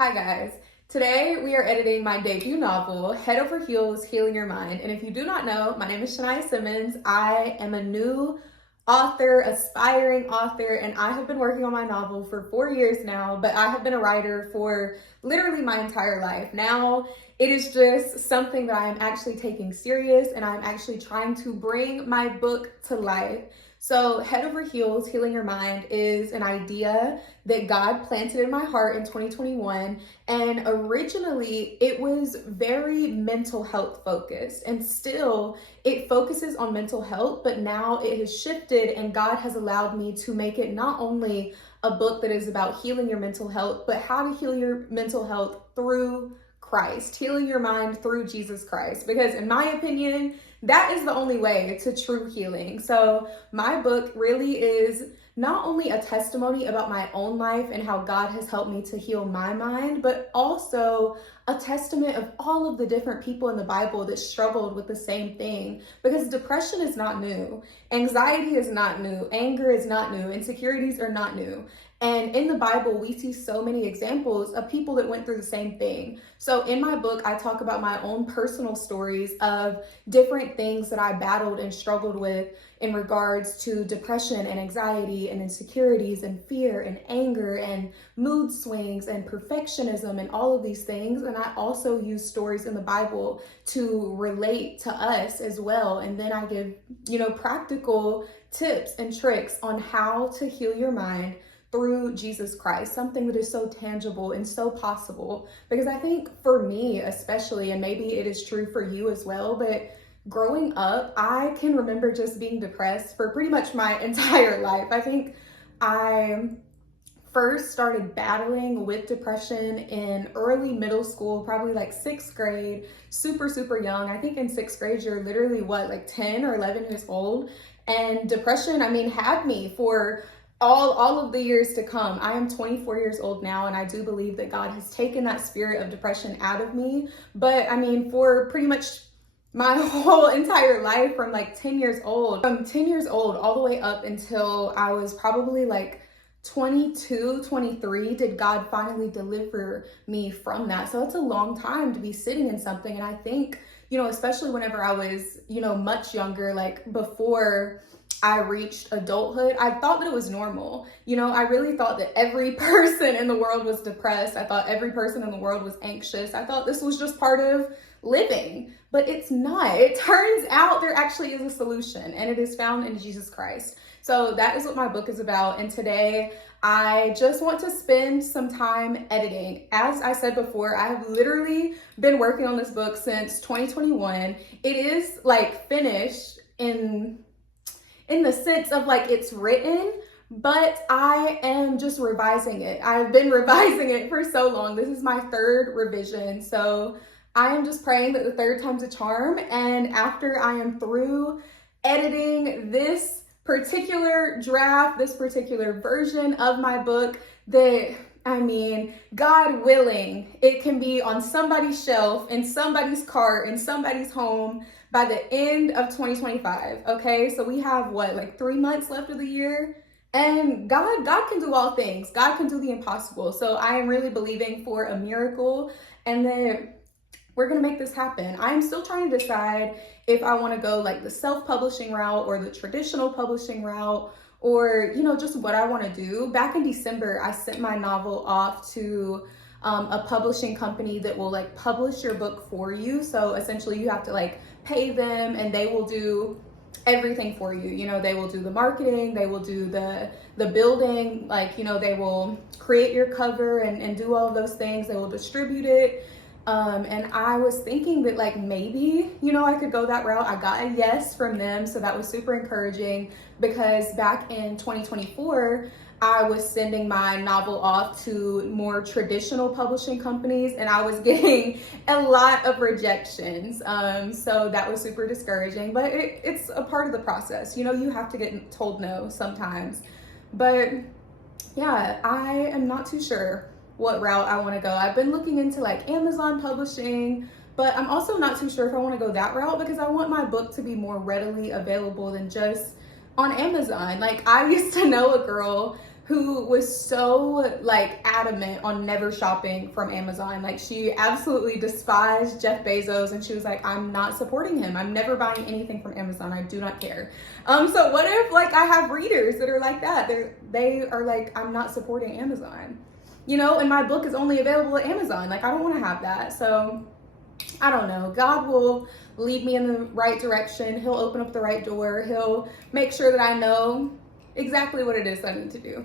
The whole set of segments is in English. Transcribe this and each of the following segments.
Hi guys. Today we are editing my debut novel, Head Over Heels, Healing Your Mind. And if you do not know, my name is Shania Simmons. I am a new author, aspiring author, and I have been working on my novel for 4 years now, but I have been a writer for literally my entire life. Now it is just something that I am actually taking serious and I'm actually trying to bring my book to life. So, Head Over Heels, Healing Your Mind is an idea that God planted in my heart in 2021. And originally, it was very mental health focused. And still, it focuses on mental health, but now it has shifted, and God has allowed me to make it not only a book that is about healing your mental health, but how to heal your mental health through Christ, healing your mind through Jesus Christ. Because, in my opinion, that is the only way to true healing. So my book really is not only a testimony about my own life and how God has helped me to heal my mind, but also a testament of all of the different people in the Bible that struggled with the same thing. Because depression is not new, anxiety is not new, anger is not new, insecurities are not new. And in the Bible, we see so many examples of people that went through the same thing. So in my book, I talk about my own personal stories of different things that I battled and struggled with in regards to depression and anxiety and insecurities and fear and anger and mood swings and perfectionism and all of these things. And I also use stories in the Bible to relate to us as well. And then I give, practical tips and tricks on how to heal your mind through Jesus Christ, something that is so tangible and so possible. Because I think for me especially, and maybe it is true for you as well, but growing up, I can remember just being depressed for pretty much my entire life. I think I first started battling with depression in early middle school, probably like sixth grade, super young. I think in sixth grade, you're literally 10 or 11 years old. And depression, had me for all of the years to come. I am 24 years old now, and I do believe that God has taken that spirit of depression out of me. But for pretty much my whole entire life from 10 years old, all the way up until I was probably 22, 23, did God finally deliver me from that. So it's a long time to be sitting in something. And I think, especially whenever I was, much younger, before I reached adulthood, I thought that it was normal. I really thought that every person in the world was depressed. I thought every person in the world was anxious. I thought this was just part of living, but it's not. It turns out there actually is a solution, and it is found in Jesus Christ. So that is what my book is about. And today I just want to spend some time editing. As I said before, I have literally been working on this book since 2021. It is finished in the sense of it's written, but I am just revising it. I've been revising it for so long. This is my third revision. So I am just praying that the third time's a charm. And after I am through editing this particular draft, this particular version of my book, that God willing, it can be on somebody's shelf, in somebody's cart, in somebody's home by the end of 2025. Okay, so we have 3 months left of the year, and God can do all things. God can do the impossible. So I am really believing for a miracle, and then we're gonna make this happen. I am still trying to decide if I want to go the self-publishing route or the traditional publishing route, or just what I want to do. Back in December, I sent my novel off to a publishing company that will publish your book for you. So essentially you have to pay them, and they will do everything for you. They will do the marketing, they will do the building, they will create your cover and do all of those things. They will distribute it. And I was thinking that maybe, I could go that route. I got a yes from them. So that was super encouraging, because back in 2024, I was sending my novel off to more traditional publishing companies, and I was getting a lot of rejections. So that was super discouraging, but it's a part of the process. You have to get told no sometimes. But yeah, I am not too sure what route I want to go. I've been looking into Amazon publishing, but I'm also not too sure if I want to go that route, because I want my book to be more readily available than just on Amazon. I used to know a girl who was so like adamant on never shopping from Amazon. Like she absolutely despised Jeff Bezos, and she was like, I'm not supporting him. I'm never buying anything from Amazon. I do not care. So what if like I have readers that are like that? They are like, I'm not supporting Amazon, you know, and my book is only available at Amazon. Like I don't want to have that. So I don't know. God will lead me in the right direction. He'll open up the right door. He'll make sure that I know exactly what it is I need to do.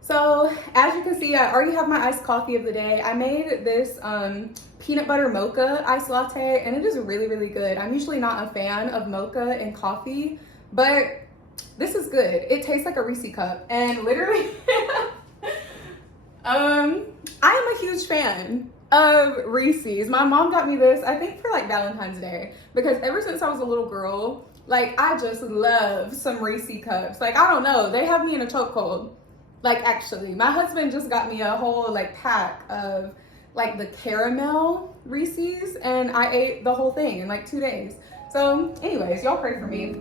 So as you can see, I already have my iced coffee of the day. I made this peanut butter mocha iced latte, and it is really, really good. I'm usually not a fan of mocha in coffee, but this is good. It tastes like a Reese cup, and literally, I am a huge fan of Reese's. My mom got me this, I think for like Valentine's Day, because ever since I was a little girl, like I just love some Reese cups. Like, I don't know, they have me in a chokehold. Like actually, my husband just got me a whole like pack of like the caramel Reese's, and I ate the whole thing in like 2 days. So anyways, y'all pray for me.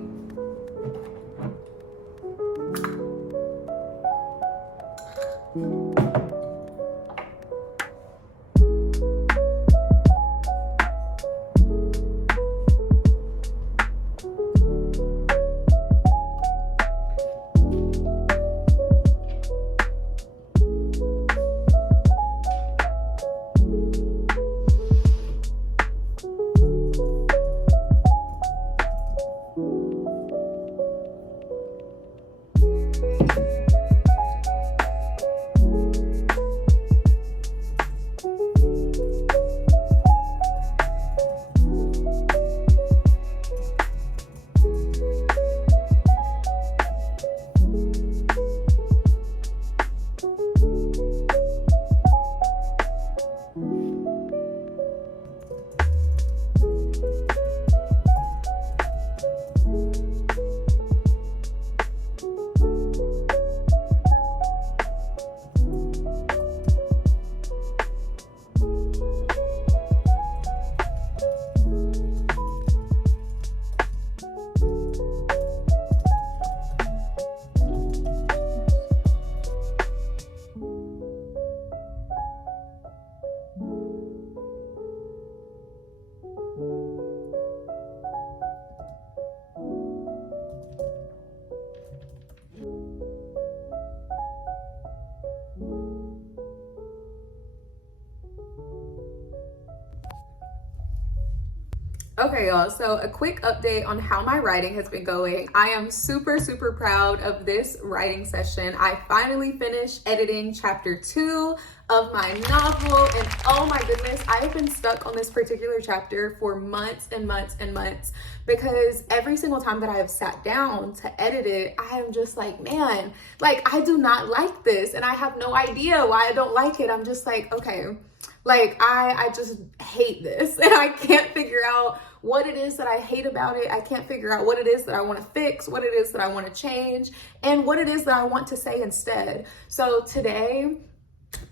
Okay, y'all, so a quick update on how my writing has been going. I am super, super proud of this writing session. I finally finished editing chapter 2 of my novel, and oh my goodness, I have been stuck on this particular chapter for months and months and months, because every single time that I have sat down to edit it, I am just like, man, like I do not like this, and I have no idea why I don't like it. I'm just like, okay, like I just hate this, and I can't figure out what it is that I hate about it. I can't figure out what it is that I want to fix, what it is that I want to change, and what it is that I want to say instead. So today,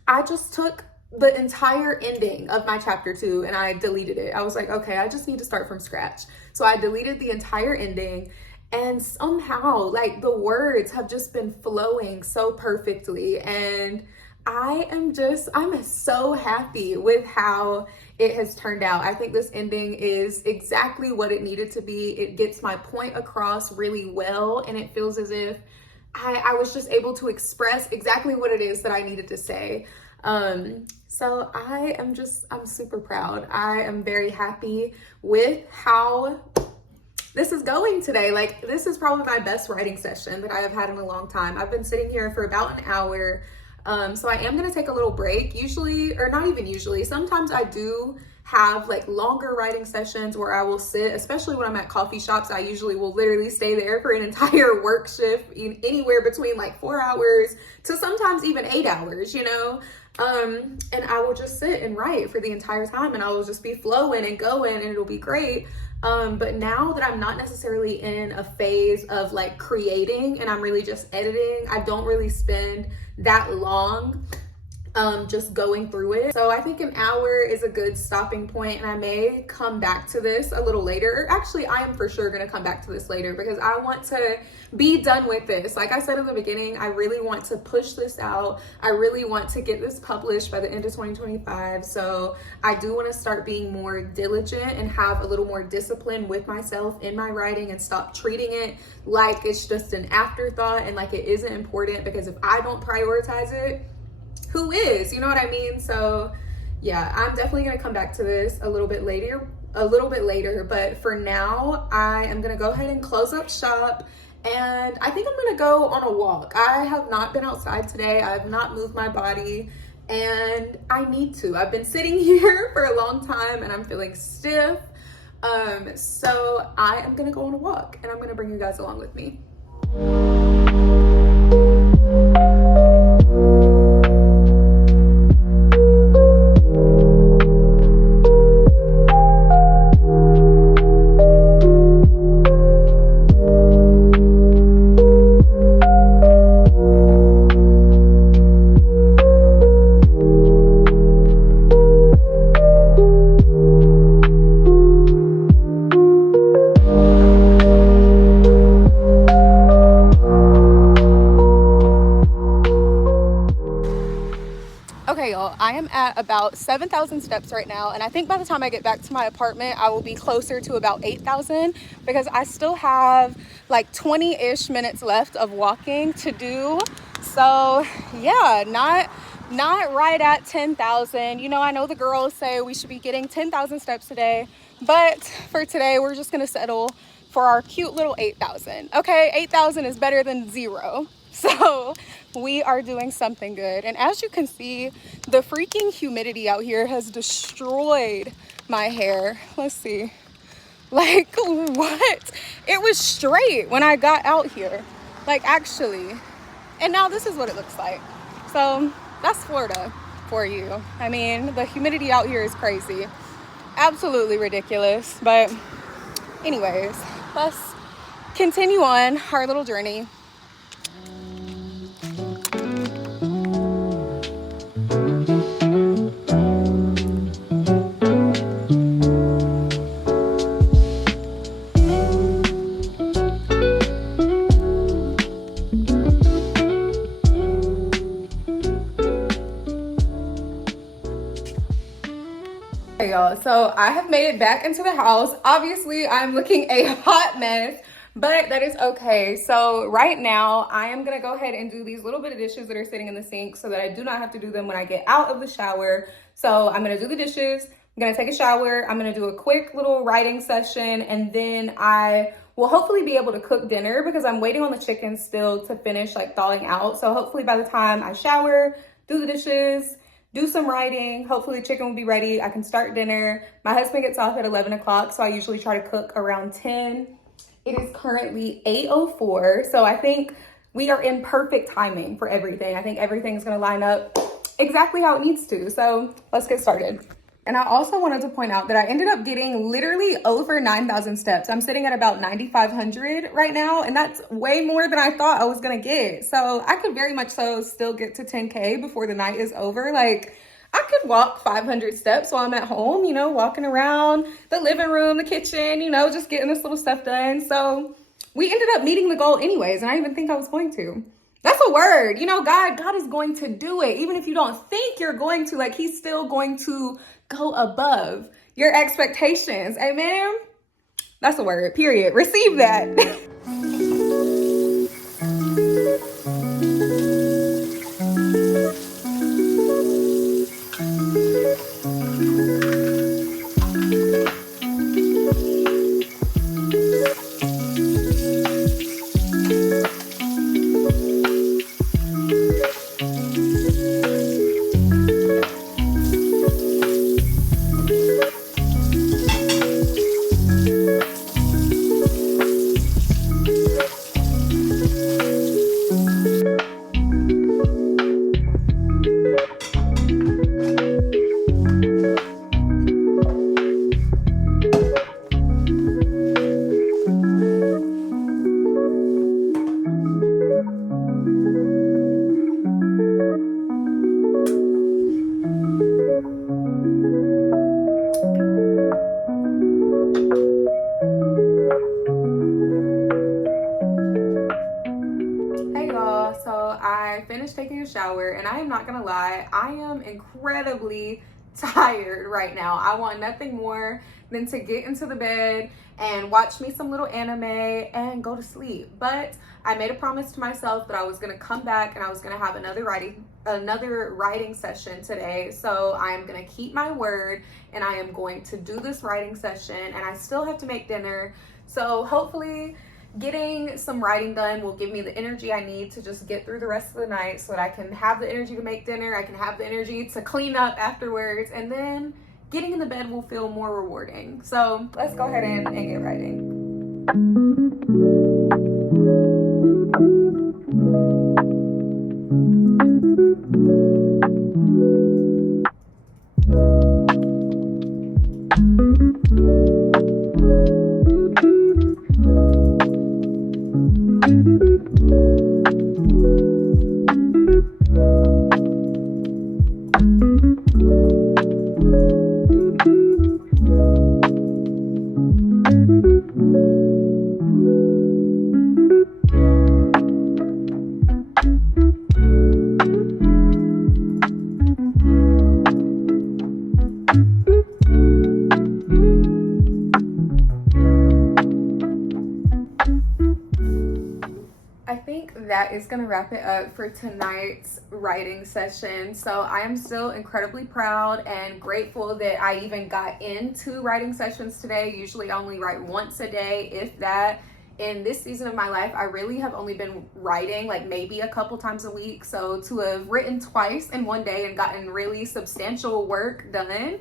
I just took the entire ending of my chapter 2 and I deleted it. I was like, okay, I just need to start from scratch. So I deleted the entire ending, and somehow like the words have just been flowing so perfectly, and I'm so happy with how it has turned out. I think this ending is exactly what it needed to be. It gets my point across really well, and it feels as if I was just able to express exactly what it is that I needed to say. So I'm super proud. I am very happy with how this is going today. Like, this is probably my best writing session that I have had in a long time. I've been sitting here for about an hour. So I am going to take a little break, usually, or not even usually. Sometimes I do have like longer writing sessions where I will sit, especially when I'm at coffee shops. I usually will literally stay there for an entire work shift, anywhere between like 4 hours to sometimes even 8 hours, you know? And I will just sit and write for the entire time, and I will just be flowing and going, and it'll be great. But now that I'm not necessarily in a phase of like creating and I'm really just editing, I don't really spend that long just going through it. So I think an hour is a good stopping point, and I may come back to this a little later. Or actually, I am for sure gonna come back to this later because I want to be done with this. Like I said in the beginning, I really want to push this out. I really want to get this published by the end of 2025. So I do want to start being more diligent and have a little more discipline with myself in my writing and stop treating it like it's just an afterthought and like it isn't important, because if I don't prioritize it, who is? You know what I mean? So yeah, I'm definitely gonna come back to this a little bit later, but for now, I am gonna go ahead and close up shop, and I think I'm gonna go on a walk. I have not been outside today. I have not moved my body, and I need to. I've been sitting here for a long time and I'm feeling stiff. So I am gonna go on a walk, and I'm gonna bring you guys along with me. Okay, y'all, I am at about 7,000 steps right now, and I think by the time I get back to my apartment, I will be closer to about 8,000 because I still have like 20-ish minutes left of walking to do. So yeah, not right at 10,000. You know, I know the girls say we should be getting 10,000 steps a day, but for today, we're just gonna settle for our cute little 8,000. Okay, 8,000 is better than 0. So we are doing something good. And as you can see, the freaking humidity out here has destroyed my hair. Let's see. Like, what? It was straight when I got out here. Like, actually. And now this is what it looks like. So that's Florida for you. I mean, the humidity out here is crazy. Absolutely ridiculous. But anyways, let's continue on our little journey. Hey y'all, so I have made it back into the house. Obviously, I'm looking a hot mess, but that is okay. So right now, I am gonna go ahead and do these little bit of dishes that are sitting in the sink so that I do not have to do them when I get out of the shower. So I'm gonna do the dishes, I'm gonna take a shower, I'm gonna do a quick little writing session, and then I will hopefully be able to cook dinner because I'm waiting on the chicken still to finish like thawing out. So hopefully by the time I shower, do the dishes, do some writing, hopefully the chicken will be ready, I can start dinner. My husband gets off at 11 o'clock, so I usually try to cook around 10. It is currently 8:04, so I think we are in perfect timing for everything. I think everything's gonna line up exactly how it needs to, so let's get started. And I also wanted to point out that I ended up getting literally over 9,000 steps. I'm sitting at about 9,500 right now, and that's way more than I thought I was gonna get. So I could very much so still get to 10K before the night is over. Like, I could walk 500 steps while I'm at home, you know, walking around the living room, the kitchen, you know, just getting this little stuff done. So we ended up meeting the goal anyways, and I didn't even think I was going to. That's a word, you know, God is going to do it. Even if you don't think you're going to, like, he's still going to go above your expectations. Amen. That's a word, period. Receive that. hour, and I am not gonna lie, I am incredibly tired right now. I want nothing more than to get into the bed and watch me some little anime and go to sleep. But I made a promise to myself that I was gonna come back and I was gonna have another writing session today. So I'm gonna keep my word and I am going to do this writing session, and I still have to make dinner. So hopefully getting some writing done will give me the energy I need to just get through the rest of the night so that I can have the energy to make dinner, I can have the energy to clean up afterwards, and then getting in the bed will feel more rewarding. So let's go ahead and get writing. That is gonna wrap it up for tonight's writing session. So I am still incredibly proud and grateful that I even got into writing sessions today. Usually I only write once a day, if that. In this season of my life, I really have only been writing like maybe a couple times a week. So to have written twice in one day and gotten really substantial work done,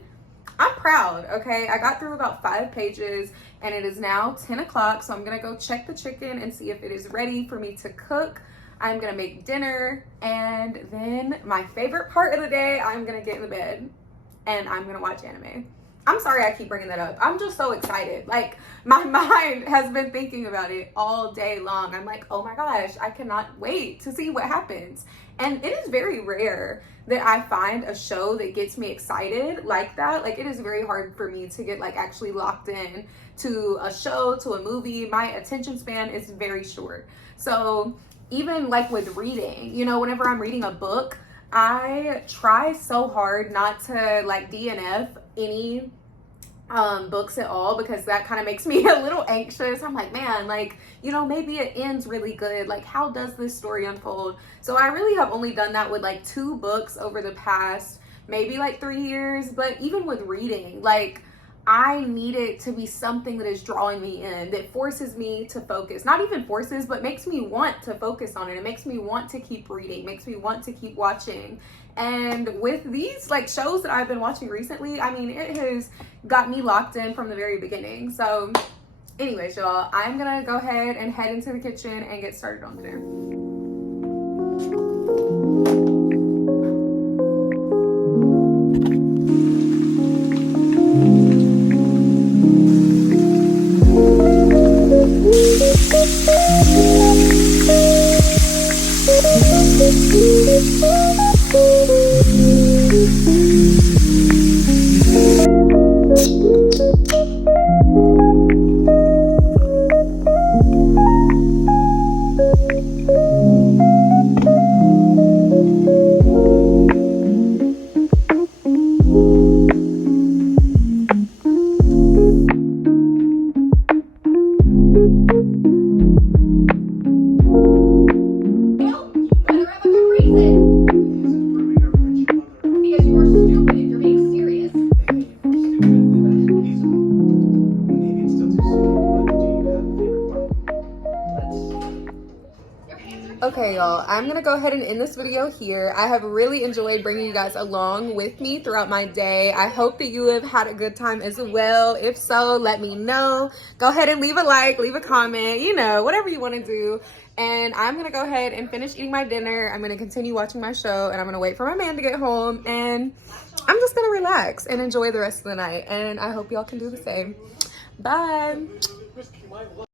I'm proud, okay? I got through about 5 pages and it is now 10 o'clock. So I'm gonna go check the chicken and see if it is ready for me to cook. I'm gonna make dinner, and then my favorite part of the day, I'm gonna get in the bed and I'm gonna watch anime. I'm sorry I keep bringing that up. I'm just so excited. Like, my mind has been thinking about it all day long. I'm like, oh my gosh, I cannot wait to see what happens. And it is very rare that I find a show that gets me excited like that. Like, it is very hard for me to get like actually locked in to a show, to a movie. My attention span is very short. So even like with reading, you know, whenever I'm reading a book, I try so hard not to like DNF any books at all, because that kind of makes me a little anxious. I'm like, man, like, you know, maybe it ends really good. Like, how does this story unfold? So I really have only done that with like 2 books over the past maybe like 3 years. But even with reading, like, I need it to be something that is drawing me in, that forces me to focus. Not even forces, but makes me want to focus on it. It makes me want to keep reading, makes me want to keep watching. And with these like shows that I've been watching recently, I mean, it has got me locked in from the very beginning. So anyways, y'all, I'm gonna go ahead and head into the kitchen and get started on dinner. Okay, y'all, I'm gonna go ahead and end this video here. I have really enjoyed bringing you guys along with me throughout my day. I hope that you have had a good time as well. If so, let me know. Go ahead and leave a like, leave a comment, you know, whatever you want to do. And I'm gonna go ahead and finish eating my dinner. I'm gonna continue watching my show, and I'm gonna wait for my man to get home, and I'm just gonna relax and enjoy the rest of the night. And I hope y'all can do the same. Bye.